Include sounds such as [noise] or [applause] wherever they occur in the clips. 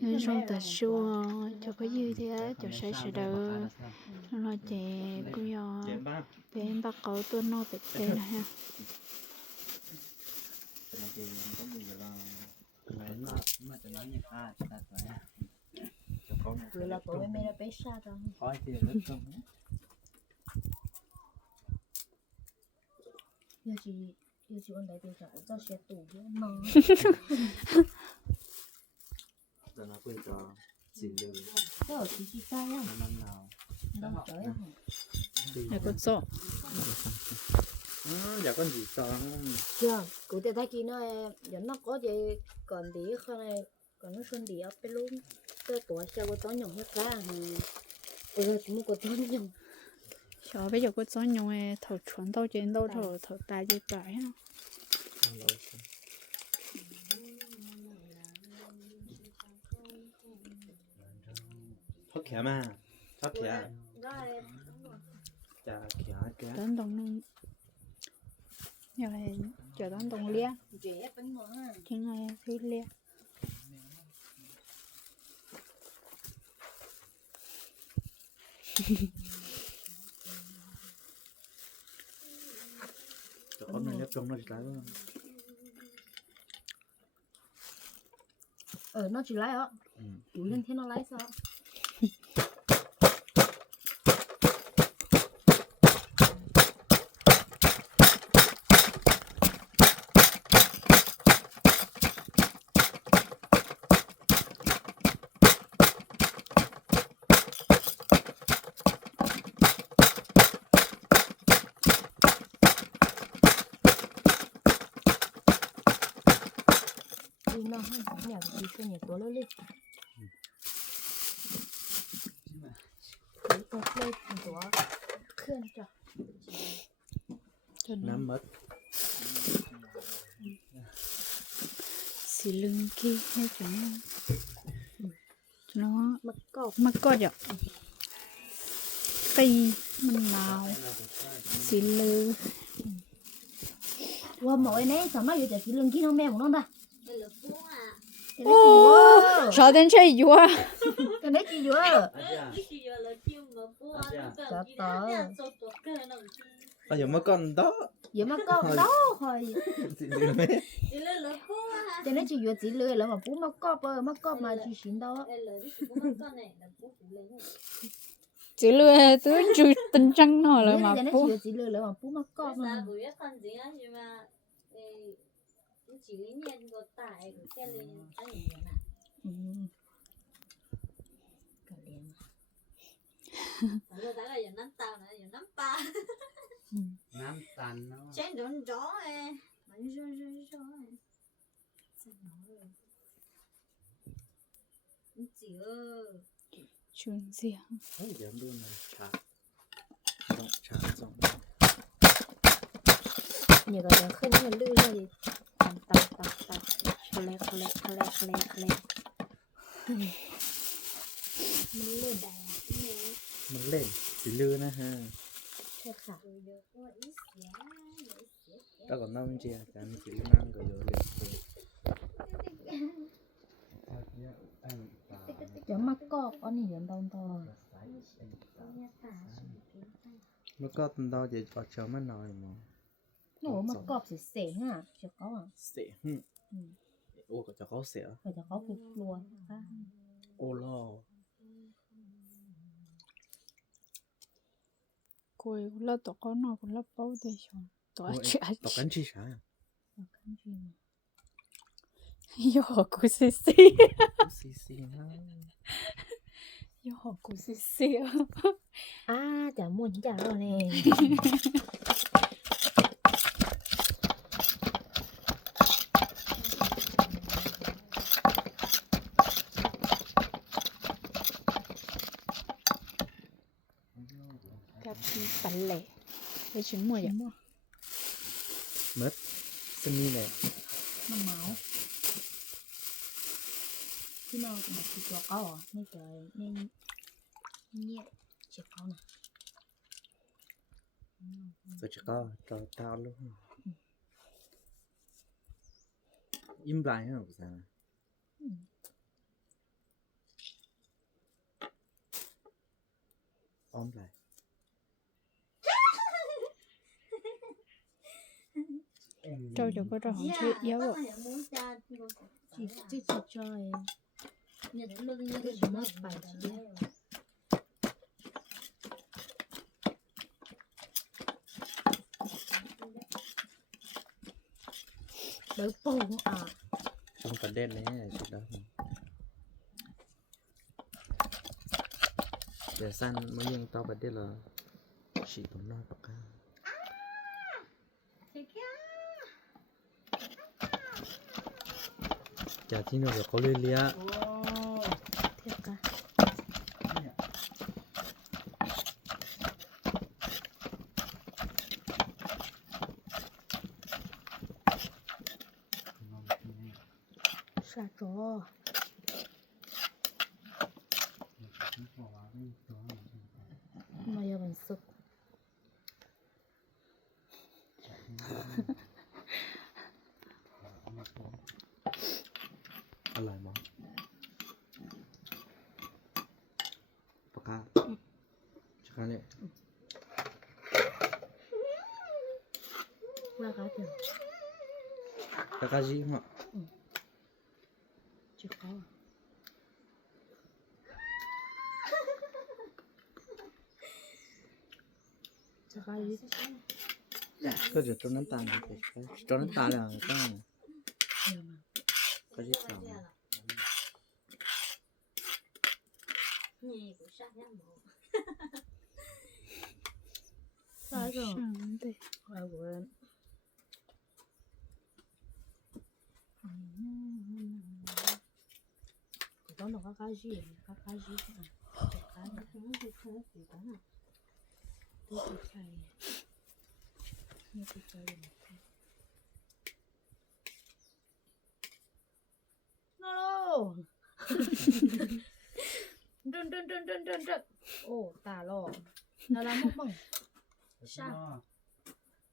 nên xong ta xua cho có dư thì á cho sẽ sẽ đỡ nó chè cũng do bé em bắt cậu tôi nó bị tê ha là con này. Rồi là tối mẹ đã bé xa rồi. khói thì rất không Giờ chị giờ chị ôn đại tiêu trả cho xe tủ với nó. [laughs] Giờ nó quên cho xỉn lừa. Thế ở chị chị sai á. năm nào trời á. là có sợ À, dạ con gì sao? Chưa, cụ thể thấy chị nó giờ nó có gì còn đi không này còn nó xuân đi ở bên luôn. Cái tuổi xe của tao nhồng hết ra. Ừ, cũng có tao nhồng. cho bây giờ có nhung ấy thầu chuẩn đâu trên đâu thầu thầu tài gì phải ha Thoát khía mà. Thoát khía. Chà khía kìa. đến đồng nung giờ này chờ đến đồng lia Dễ bánh ngọt ha. trên này thứ lia Cho con này nhấp trong nó thì lái luôn. Ờ, nó chỉ lái á. Ừ. Chủ lên thế nó lái sao? 两只是你多了累。一个累挺多，看着。น้ำมัดสีลึงกี้ให้จุนจุนมักอกมักกอกอะตีมันลาวสีลึงว่าหมอไอ้นี่สามารถอยู่แต่สีลึงกี้น้องแม่ของน้องได้ 오, 자전차 유아. 근데 유아. 맞다. 아, giờ 간다. 엄마 간다. hỏi. Cho nên chị vừa chỉ lười lắm mà bố mắc có, ơi, mắc cọp mà chị xin đâu. Chỉ lười tôi chú tình trăng nổi rồi mà bố. Chị chỉ lười lắm mà bố mắc có. mà. 几年我带个家里人在里面呐。嗯。可怜嘛。反正大概有那大了，有那八。嗯。那大了。先种种哎，蛮说说说哎，真好了。你几个？trường giảng không giờ đưa mình trả rộng trả rộng nhiều cái không mình đưa ra thì ะขึ้นให้ลื่นเลยตัดตัดตัดตัดคลกคลกคลกคลกคลกมันเล่นได้ Mình lên. Xỉn lừa nè ha. ใช่ค่ะ Rồi được có ít xé Ít xé Đó còn năm chia. Chả mình chỉ năm rồi rồi liền. เดี๋ยวมากอกอันนี้เดี๋ยวตอนตอน Nhà tả xuống kiến tay Mới có tầm đó giờ ở chờ mới nói mà. หนูมากรอบเสียเสียอะเจ้าเขาอะเสียฮึโอ้ก็จะเขาเสียก็จะเขากลัวโอ้ล่อคุยคุณละตกนอคุณละเป้าเดชอนตัวชื่อตกกันชื่อช้าอกกันชื่อโยกูซิซิซิซินะโยกูซิซิอะจะมุ่นจะรอเนี่ย 沉默呀。เมิดจะมีเลยมันหนาวที่เราหมาคือตัวเก่าอะไม่เจอไม่เงี้ยเจ้าเก้านะตัวเจ้าเก่าตัวตาลูกยิ้มปรายให้หนูกูสั่งอ้อมปรา lúc nhớ cái đến gì mất bài chỉ đỡ bông à. Trong phần đen đấy chút đó. Để san mới nhưng tao bật đen là chỉ tốn nói bạc ca chả tin được có lê lia thiệt cả sa trò mà Được. Kakaji không ạ? Ừ. Chưa có à? Kakaji dạ, Tôi được trong nắm tàn này thì Trong nắm tàn là có không? Có gì không? Nhì của sát nhá mộ Sao rồi? Sao rồi? Có nó cái gì có cái gì à cái này không thì không thì có nào tôi chỉ xài nó chỉ xài no run run run run run run ô tà lò nó làm một bằng sao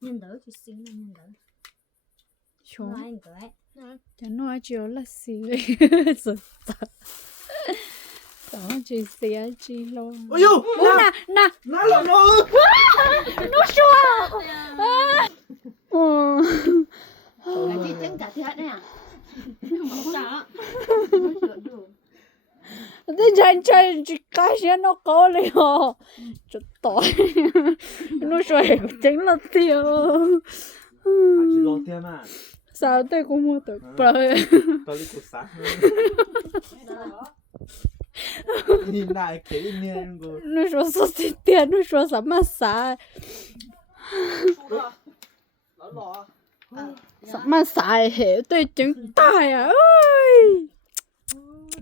nhìn đỡ thì xinh là nhìn đỡ nói anh cười Chả nói chiều là [laughs] Sợ sợ Đó chỉ xìa chỉ luôn ôi 呦 Ủa nè nè nó là nó. Nó xua Ờ. Cái gì tính cả thiệt đấy à? Thế chẳng chơi chỉ cái gì nó có liền Chút tội. Nó xua chính là tiêu lo mà Sao tôi cũng mua được bơi tao đi cột sát 你哪可以念过？你说啥子的？你说什么啥？什么啥黑对真大呀！哎。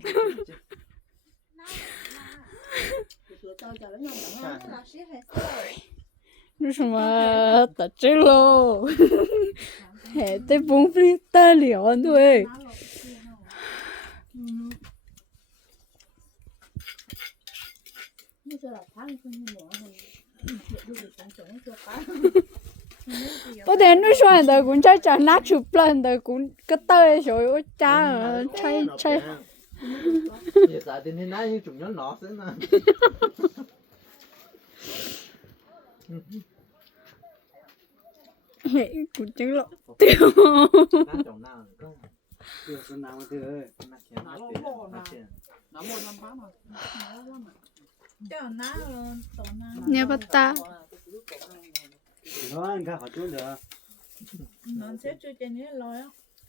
[laughs] 你什么到这喽？还在崩溃大聊对。bây giờ nó tháng không [laughs] cũng chống chưa chắc chắn nát chụp lần đời cũng cái tơi rồi ôi cha chay chay, giờ tại thì nên nói chúng nó nó [laughs] thế nào hệ cũng chứng lộ tiêu tiêu số nào tiêu 你要不打你看你看好多人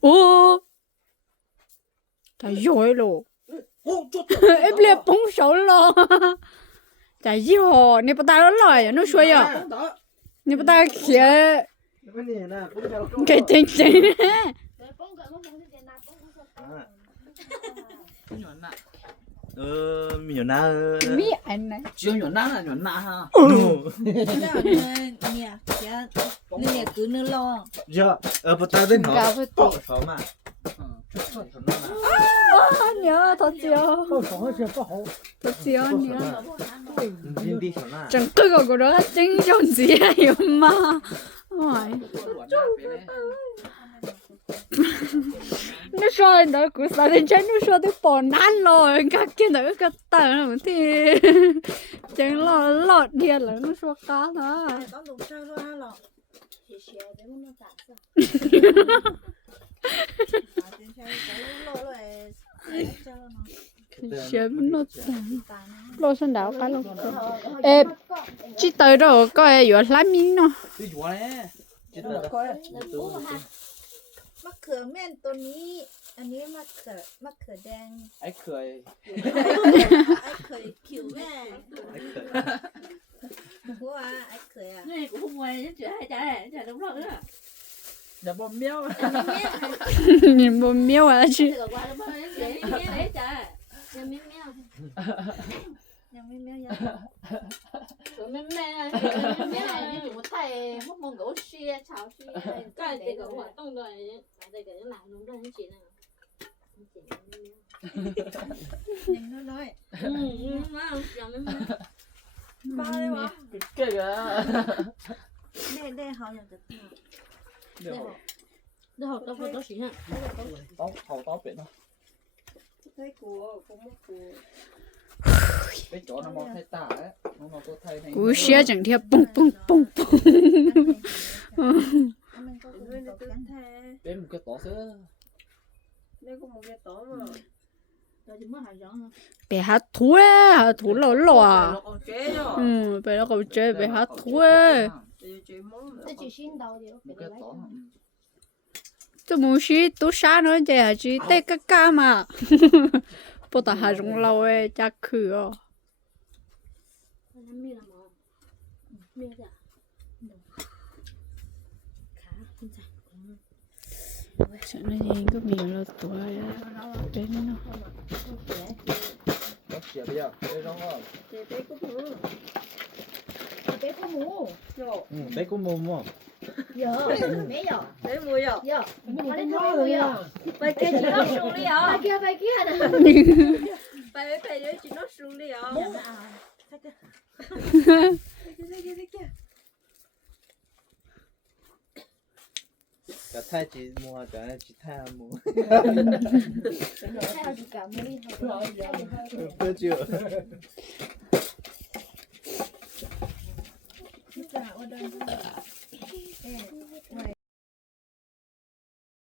哦。在一回喽哎不来甭说了。在以后你不打了来呀你说呀你不打开 [laughs] [laughs] ờ nhỏ na mi anh này. Chưa nhỏ na là nhỏ na ha. Ừ. Ừ. Dạ, dạ, dạ, nhà nhà nhà cứ nữa lo. Dạ ờ bắt tay đến nó tốt sao mà. À, nhớ thật chưa thật chưa nhớ. chẳng tôi còn có đó chính chọn gì hay mà. Hỏi nó soi nó cũng sao đến chân nó soi tới bỏ nát rồi các kia nó cái tờ nó thì chẳng lo lọt đi là nó soi cá đó tao đủ chơi luôn ha lọ 谢谢，别问我咋子。 tiền chơi cái lỗ rồi chơi nó xem nó tàn tàn lo sang đảo cá lo ê chỉ tới đó có ai vừa lái miếng nó มะเขือแม่นตัวนี้ อันนี้มะเขือมะเขือแดง ไอ้เคย ไอ้เคยผิวแม่ไอ้เคย เพราะว่าไอ้เคยอะ này cũng không ngoài chứ hai เดี๋ยวบ่มเมี้ยว บ่เมียวอะชื่อ Thế là qua lắm rồi đấy đấy chả ยังไม่แมวยังไม่แมวยัง 妹，妹妹，你怎么带？我蒙狗吃，潮吃，干这个活动的，把这个人拿弄得很紧呢。nhìn nó nói ừ, nó ba đi mà cái cái đây đây họ nhận được đây họ đây họ tao tao chỉ ha tao tao biển đó cái của của một của ได้ได้เขาอยากจะ Được. đó học tao tao xí hả Tóc hầu tóc biển nó. ได้กูกูไม่กู Cái chỗ nó mọc thay tả đấy. Nó mọc tốt thay này. cú xe chẳng thiệt bung bung bung bung มันก็กูตกกันแท้ Bên một cái tỏ sữa. đây có một cái tổ mà rồi chỉ mới hai giống bé hát thú á hát thú lò lò à còn chế rồi ừ bé nó còn chơi bé hát thú á thì chế món 这只新刀的， Một cái tỏ. tôi muốn xí tú sa nữa chứ hả chứ tê cá cá mà bố ta hà rong lâu ấy chắc khử à năm mươi là mỏ mươi là sợ nó nhìn có miệng là tuổi đến nó Nó chìa bây giờ. Đây nó ngon. chế tế cũng 야, 매요. 내 뭐야? 야, 빨리 타면 뭐야? 빨리 지나 쏠리야. 빨리 빨리 하나. 빨리 빨리 지나 쏠리야. 새끼 새끼 새끼. cả thai chỉ mua cả chỉ thai mua tôi chịu Hãy subscribe cho kênh Ghiền Mì Gõ Để không bỏ lỡ những video hấp dẫn